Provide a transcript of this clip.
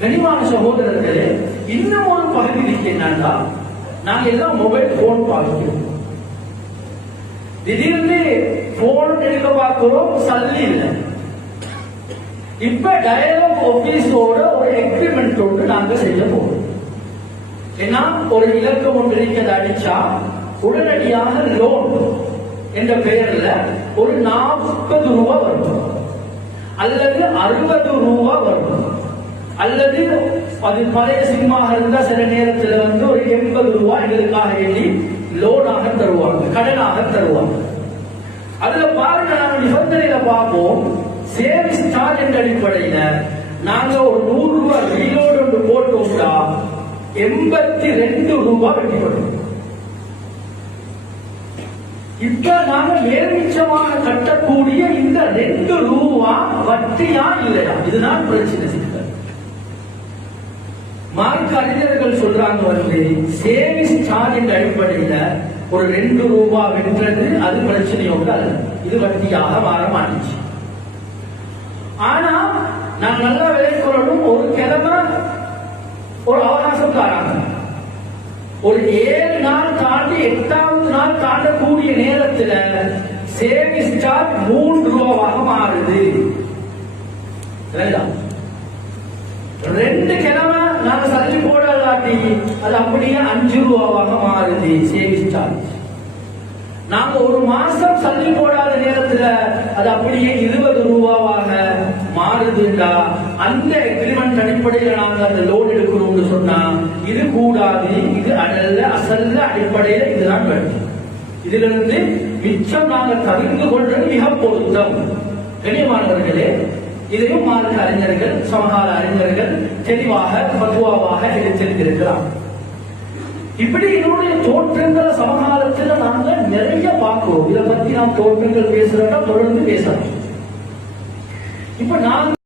கனிவான சகோதரர்களே, இன்னும் ஒரு பகுதி என்னன்னா, நாங்க எல்லாம் மொபைல் போன் பார்க்கிறோம். திடீர்னு போன் எடுக்க பார்க்கிறோம், சல்லி இல்லை. இப்ப டயலாக் ஆபீஸோட ஒரு எக்ரிமெண்ட் ஒன்று நாங்க செய்ய போறோம். ஏன்னா ஒரு இலக்கம் ஒன்று இருக்கிறது, அடிச்சா உடனடியாக லோன் என்ற பெயர்ல ஒரு 40 ரூபாய் வரும், அல்லது 60 ரூபாய் வரும், அல்லது அது பழைய சினிமாக இருந்தா சில நேரத்தில் ஒரு 80 ரூபாய் எங்களுக்காக எழுதி லோனாக தருவாங்க, கடனாக தருவாங்க. அதுல பாருங்க, நாங்க நிபந்தனையில பார்ப்போம், சேவிங்ஸ் சார்ஜ் என்ற அடிப்படையில நாங்க ஒரு 100 ரூபாய் ரீலோடு ஒன்று போட்டோம்னா 82 ரூபாய் வெட்டிப்படும். இப்ப நாங்க நேர்மிச்சமாக கட்டக்கூடிய இந்த 2 ரூபாய் வட்டியா இல்லையா, இதுதான் பிரச்சனை. சிக்கல் மார்க்க அறிஞர்கள் சொல்றாங்க, சேவிங்ஸ் சார்ஜ் என்ற அடிப்படையில ஒரு 2 ரூபாய் வென்றது அது பிரச்சனையோட அல்ல, இது வட்டியாக மாற மாட்டுச்சு. ஆனா நான் நல்லா விளைக்கொள்ளணும், ஒரு கிழமை ஒரு அவகாசம் தராங்க, ஒரு 7 நாள் தாண்டி 8வது நாள் தாண்டக்கூடிய நேரத்தில் சேவிங்ஸ் சார்ஜ் 3 ரூபாவாக மாறுது. 2 கிழமை நாங்க சல்லி போடாட்டி அது அப்படியே 5 ரூபாவாக மாறுது சேவிங்ஸ் சார்ஜ். நாங்க ஒரு மாசம் சல்லி போடாத நேரத்துல அது அப்படியே 20 ரூபாவாக மாறுதுண்டா, அந்த எக்ரிமெண்ட் அடிப்படையில் நாங்க அந்த லோன் எடுக்கணும்னு சொன்னா இது கூடாது, இது அசல்ல அடிப்படையில இதுதான் வேண்டும். இதுல இருந்து மிச்சம் நாங்க தவிர்த்து கொள்றது மிக பொருத்தம். கண்ணியமானவர்களே, இதையும் மார்க்க அறிஞர்கள், சமகால அறிஞர்கள் தெளிவாக பத்துவாவாக எடுத்திருக்கிறார். இப்படி இதனுடைய தோற்றங்களை சமகாலத்தில் நாங்க நிறைய பார்க்கிறோம். இதை பத்தி நாம் தோற்றங்கள் பேசுறோம்னா தொடர்ந்து பேசலாம். இப்ப நான்